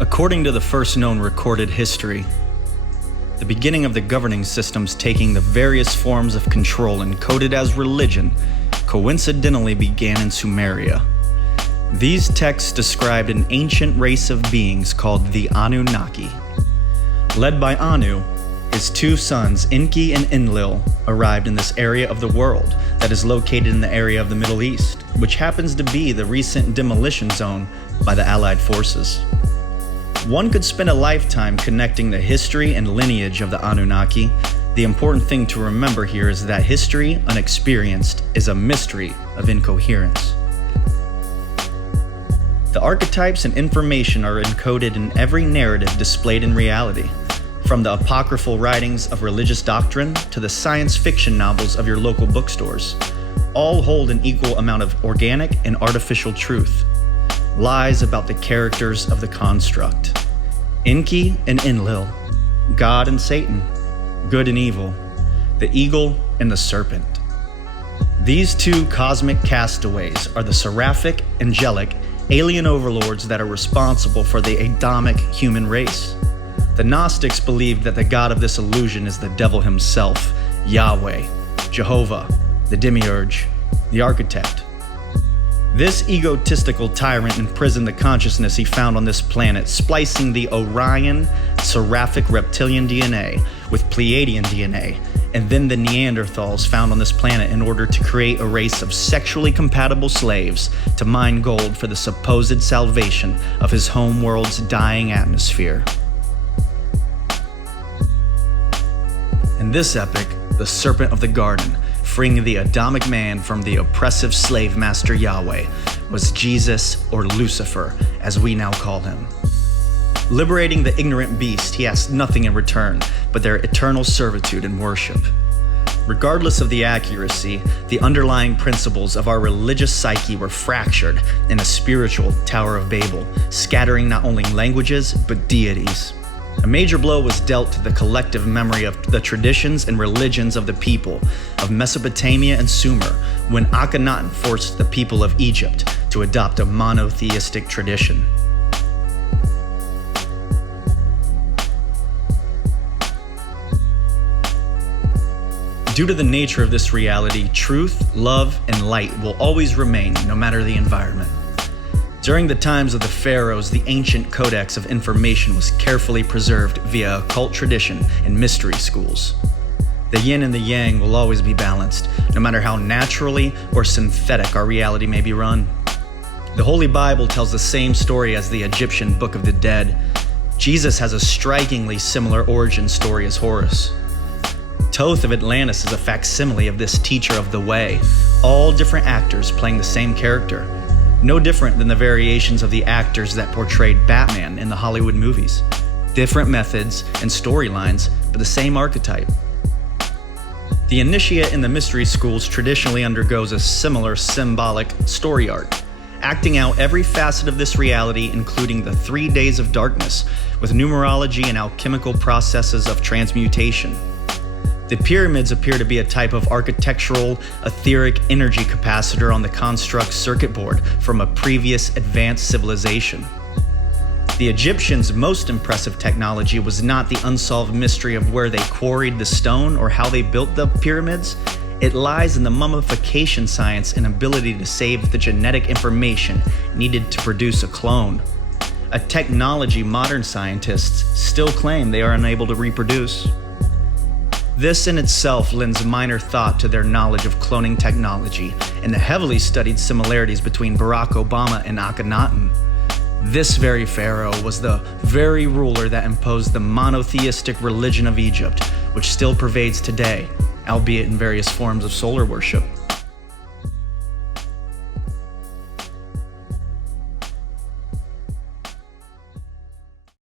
According to the first known recorded history, the beginning of the governing systems taking the various forms of control encoded as religion coincidentally began in Sumeria. These texts described an ancient race of beings called the Anunnaki. Led by Anu, his two sons, Enki and Enlil, arrived in this area of the world that is located in the area of the Middle East, which happens to be the recent demolition zone by the Allied forces. One could spend a lifetime connecting the history and lineage of the Anunnaki. The important thing to remember here is that history unexperienced is a mystery of incoherence. The archetypes and information are encoded in every narrative displayed in reality, from the apocryphal writings of religious doctrine to the science fiction novels of your local bookstores. All hold an equal amount of organic and artificial truth. Lies about the characters of the construct. Enki and Enlil, God and Satan, good and evil, the eagle and the serpent. These two cosmic castaways are the seraphic, angelic, alien overlords that are responsible for the Adamic human race. The Gnostics believed that the god of this illusion is the devil himself, Yahweh, Jehovah, the demiurge, the architect. This egotistical tyrant imprisoned the consciousness he found on this planet, splicing the Orion, seraphic reptilian DNA with Pleiadian DNA, and then the Neanderthals found on this planet in order to create a race of sexually compatible slaves to mine gold for the supposed salvation of his homeworld's dying atmosphere. In this epic, the Serpent of the Garden, freeing the Adamic man from the oppressive slave master Yahweh, was Jesus, or Lucifer, as we now call him. Liberating the ignorant beast, he asked nothing in return but their eternal servitude and worship. Regardless of the accuracy, the underlying principles of our religious psyche were fractured in a spiritual Tower of Babel, scattering not only languages but deities. A major blow was dealt to the collective memory of the traditions and religions of the people of Mesopotamia and Sumer when Akhenaten forced the people of Egypt to adopt a monotheistic tradition. Due to the nature of this reality, truth, love, and light will always remain no matter the environment. During the times of the pharaohs, the ancient codex of information was carefully preserved via occult tradition and mystery schools. The yin and the yang will always be balanced, no matter how naturally or synthetic our reality may be run. The Holy Bible tells the same story as the Egyptian Book of the Dead. Jesus has a strikingly similar origin story as Horus. Thoth of Atlantis is a facsimile of this teacher of the way, all different actors playing the same character. No different than the variations of the actors that portrayed Batman in the Hollywood movies. Different methods and storylines, but the same archetype. The initiate in the mystery schools traditionally undergoes a similar symbolic story arc, acting out every facet of this reality, including the 3 days of darkness, with numerology and alchemical processes of transmutation. The pyramids appear to be a type of architectural, etheric energy capacitor on the construct circuit board from a previous advanced civilization. The Egyptians' most impressive technology was not the unsolved mystery of where they quarried the stone or how they built the pyramids. It lies in the mummification science and ability to save the genetic information needed to produce a clone. A technology modern scientists still claim they are unable to reproduce. This in itself lends minor thought to their knowledge of cloning technology and the heavily studied similarities between Barack Obama and Akhenaten. This very pharaoh was the very ruler that imposed the monotheistic religion of Egypt, which still pervades today, albeit in various forms of solar worship.